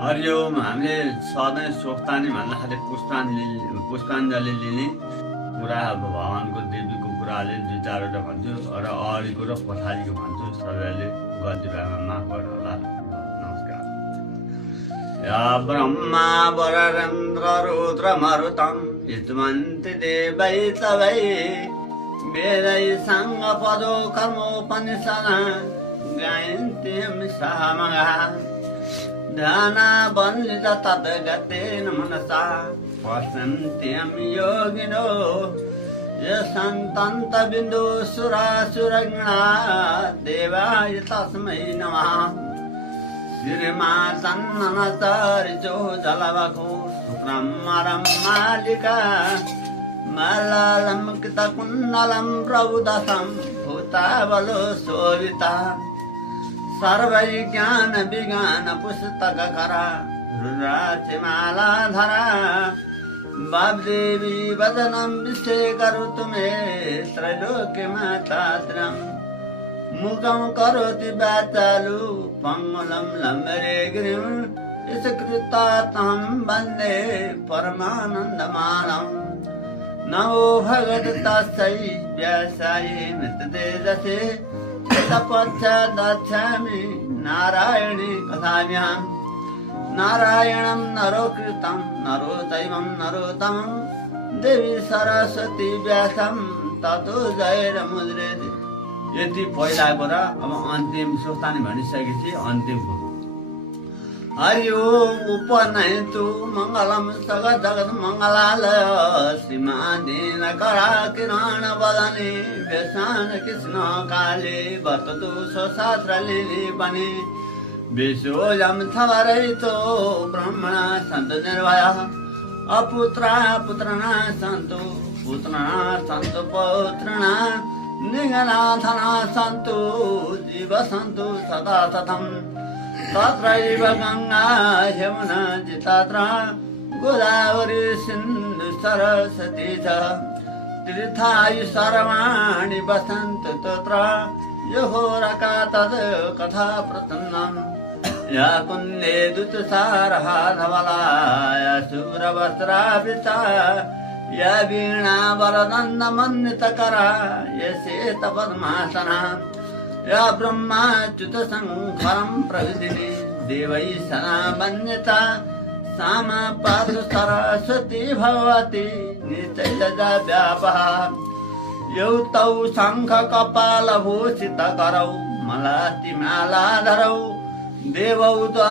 हरिओम। हामीले सधैँ सोक्तानी भन्दाखेरि पुष्पाञ्जली लिने कुरा अब भगवानको देवीको कुराले दुई चारवटा भन्छु र अगाडिको र पछाडिको भन्छु। सबैले गल्ती भएमा माफ गर्नु होला। नमस्कार। या ब्रह्मा वरेन्द्र रुद्र मरुतम यजमन्ति देवै तवै वेदै साङ्ग पदो कर्मोपनिषदा गायन्त्यं सामगा ध्याना बन्दित तद्गतेन मनसा पश्यन्त्यं योगिनो यशन्तन्त बिन्दु सुरासुरगणा देवाय तस्मै नमः। श्रीमातन्ननतरिचो जलवको शुक्रं मरं मालिका मल्ललं कृतकुण्डलं प्रभुदशं भूतावलो शोभिता सर्वज्ञान विज्ञान पुस्तककरा रुद्राक्षमालाधरा वाग्देवी वदनं विषेकरोतु मे त्रैलोक्य मातात्रम् मुखं करोति वाचालु पङ्गुलं लम्बरे गिरिं यशकृता तं वन्दे परमानन्दमानम्। नमो भगवते तस्यै व्यासाय मृततेजसे तपश्चादच्छामि नारायणे कथाभ्याम्। नारायणं नरो कृतं नरो दैवं नरोत्तमं देवी सरस्वती व्यासं ततो जयमुद्रेति। यति पहिलाको र अब अन्तिम सोक्तानी भनिसकेपछि अन्तिमको। हरि ओम उपनयतु मङ्गलं जगत् मङ्गलालय श्रीमादीन करा किरण वदने व्यसान कृष्ण काले वर्ततु स्वशास्त्रलिली बने विश्वोऽयं थवरहितो ब्रह्मणा सन्तु निर्भयः अपुत्रा पुत्रणा सन्तु पुत्रणा सन्तु पौत्रणा निगनाथना सन्तु जीव सन्तु सदा तथम्। तत्रैव गङ्गा यमुना जितात्रा गोदावरी सिन्धु सरस्वती च तीर्थानि सर्वाणि वसन्तु तत्र यहोरका तद् कथा प्रसन्नम्। या कुन्दे दुतसारहा धवला या शुभ्रवस्त्रावृता या वीणा वरदण्डमण्डितकरा या श्वेतपद्मासना या ब्रह्माच्युत शङ्करं प्रविदिने देवै सदा वन्द्यता सामा पातु सरस्वती भगवती निश्चैलजा व्यापहा। यौ तौ शङ्ख कपालभूषितकरौ मलातिमालाधरौ देवौ